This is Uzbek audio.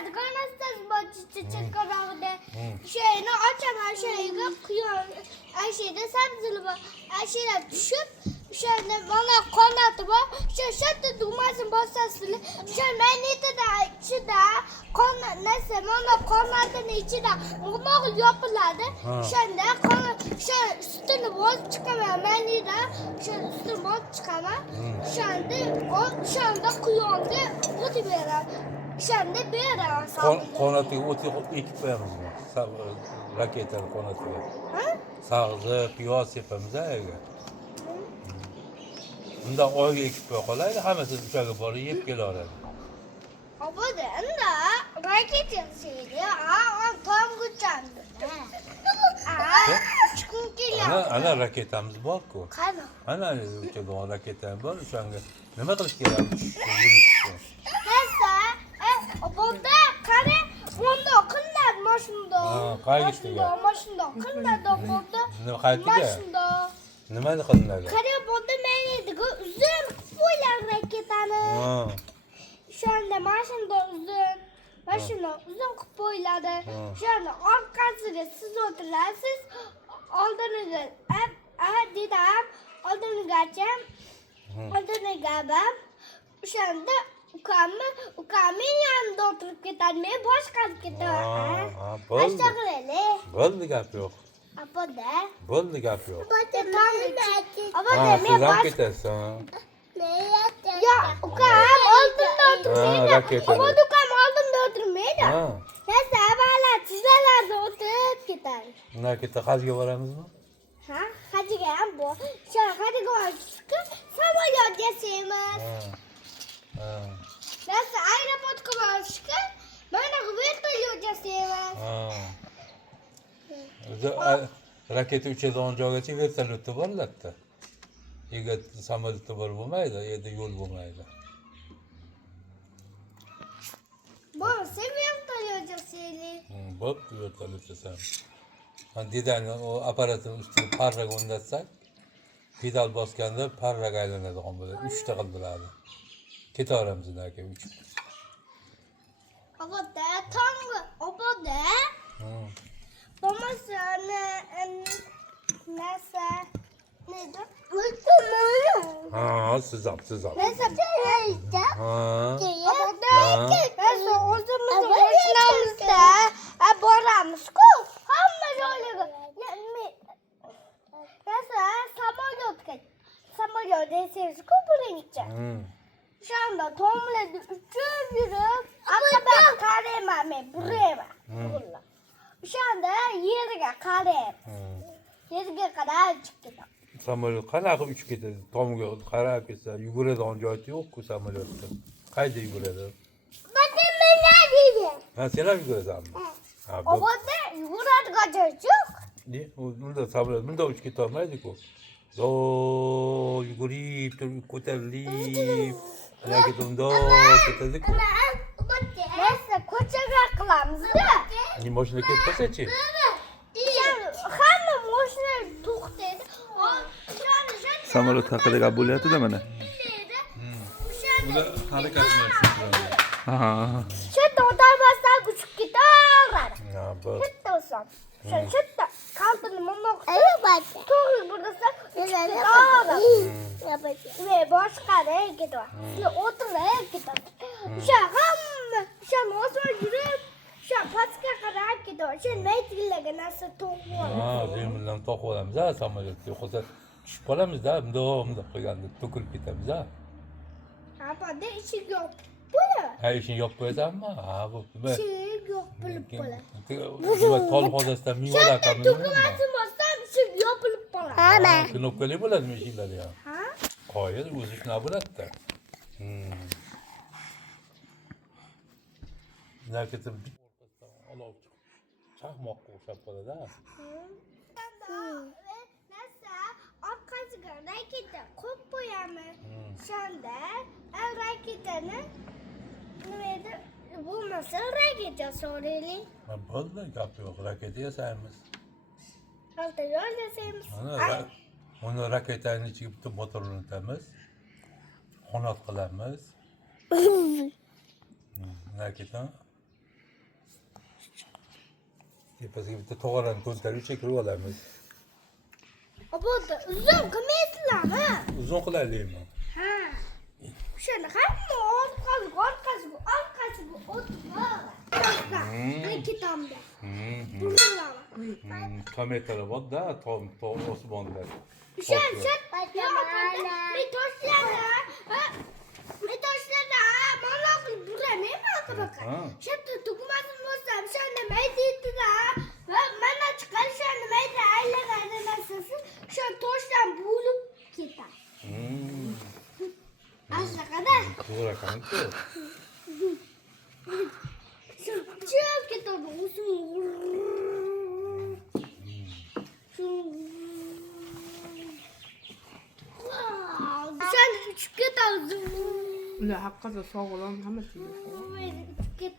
koyadigan hastası çekarağında. Şeyini açamam şeyini kıyıyor. Ayşe'de sabzılı var. Ayşe'yle düşüp şöyle bana konadı var. Şöyle durmasın basasılı. Şöyle menüde de içinde neyse bana konadın içinde bunu yapıladı. Şöyle şöyle üstünü boz çıkamıyor. Menüde şöyle üstünü boz çıkamıyor. Şu anda kuyuyordu. O da bir şimdi bir ara sağlıklı. Konatı ekip koyamız mı? Raketler konatı. Sağızı, piyaz yapamız ha evde. Bunda oyga ekip koyarlar, hammasi uçaga borib yeb kelaradi. Ama da raket yazıydı. Tam güçlendi. Çıkın geliyor. Ana raketamiz bor-ku. Qayda? Ana uçaga raketamiz bor, o'shanga nima qilish kerak? Neyse, burada kare bunda qiladi mashunda. Qayga ishlaydi? Mashunda qiladi bunda. Nima qaytiga? Mashunda. Nimani qilinadi? Kare bunda menediga uzun qo'ylar raketani. Şu anda maşında uzun. Maşında uzun qo'yiladi. Şu anda orqasiga siz o'tirasiz. Oldiniga dedam oldinigacha o'shanda ukamning yonida o'tirib ketadi. Men boshqarib ketaman. Bo'ldi gap yo'q. Apoda. Bo'ldi gap yo'q. Apoda men siz ham ketasiz. Ya ukam oldinda o'tirmaydi. Apoda ukam oldinda o'tirmaydi. Neyse bala tizalarda o'tirib ketadi. Bundan keyin hajga boramizmi? Ha, hajga ham bor. Shu hajga borishga samolyot yasaymiz. Neyse aeroportga borishga mana vertolyot yasaymiz. Raketa uchadigan joygacha vertolyotda boriladi. Ega samolyotda borib bo'lmaydi, yerda yo'l bo'lmaydi. Bo'lsa vertolyot yasaylik. Bo'p, vertolyot yasaymiz. Dedani o aparatini ustiga parraga o'rnatsak, pedal bosganda parraga aylanadigan bo'ladi. 3 ta qildiradi. Ketaveramiz aka 3. Apoda tong, apoda. Bo'lmasa nasa neydi? Siz ham. Nasa nasa o'zimizni mashinamizda boramiz-ku. Hamma joylarga. Nasa samolyot desangiz-ku birinchi. Şu anda tomladi uchib yurib, aqaba qarayman men, burayman. Şu anda yerga qarayman. Yerga qarab chiqib ketaman. Samolyot qanaqa uchib ketadi? Tomga qarab ketsa, yuguradigan joyi yo'q-ku samolyotda. Qayda yuguradi? Sen ham yugurasanmi? Oboda yuguradigan joyi yo'q. Ne? Bunda samolyot bunda uchib ketolmaydi-ku. Yugurib turib ko'tarilib, raketunda ketadi-ku. Neyse ko'chaga qilamiz-da. Mashina kelib qolsa-chi? Hamma mashina to'xtaydi. Samolyot haqida gap bo'lyapti-da mana. Bular harakatlanadi. Shu to'tabasdan uchib ketaveradi. Ha, bo'p. Katta bo'lsin. Shu qalbini mo'moq. To'g'ri bo'lsa, ketaveradi. Ve boshqada ketadi. O'tirib ketadi. O'sha hamma o'sha motor yurib, o'sha pastga qarab ketadi. O'sha maytillaga narsa to'g'ri. Zemindan to'qib olamiz, samolyotga. Yo'qsa tushib qolamiz-da, bundoq qo'yganda to'kilib ketamiz-a. Apoda eshik yo'q. Bo'ladi. Ishini yopib qo'yasanmi? Bo'p. Eshik yo'q bo'lib qoladi. Nima tol hodasdan mevalar qilamiz. To'qimasin bo'lsam eshik yopilib qoladi. Knopkali bo'ladimi eshiklar ham? Ha? Qo'yib o'zi shunaqa bo'ladida. Naketib orqasidan olov chaqmoqqa o'xshab qoladi-a. Nasa orqasiga raketa qo'yib qo'yamiz. Shunda raketani nima edi? Bo'lmasa raketa so'raylik. Bo'ldi, gap yo'q. Raketa yasaymiz. Alta yo'l yasaymiz. Uni raketaning ichiga bitta motor o'rnatamiz. Qanot qilamiz. Raketa Tepesiga bitta to'g'rani ko'ntarib chekirib olamiz. Oboda uzun qilmaysizlarmi? Uzun qilaylikmi? Ha. O'shani hamma orqasiga o'tib boradi. Ketamda. Tometlar bor-da, osmonda. O'sha metoshlarda mana qilib buramayman aqbaqa. Shatto tukumasini bo'lsam, o'shanda mayditida va mana chiqarishani mayda aylanadi narsasi, o'sha toshdan bo'lib ketadi. Asaqada. To'g'ri ekan-ku. Chiqib ketadi uzun. Sen uçup ketadi. Ular haqiqatda sog' bo'lam, hammasi. Uçup ketadi.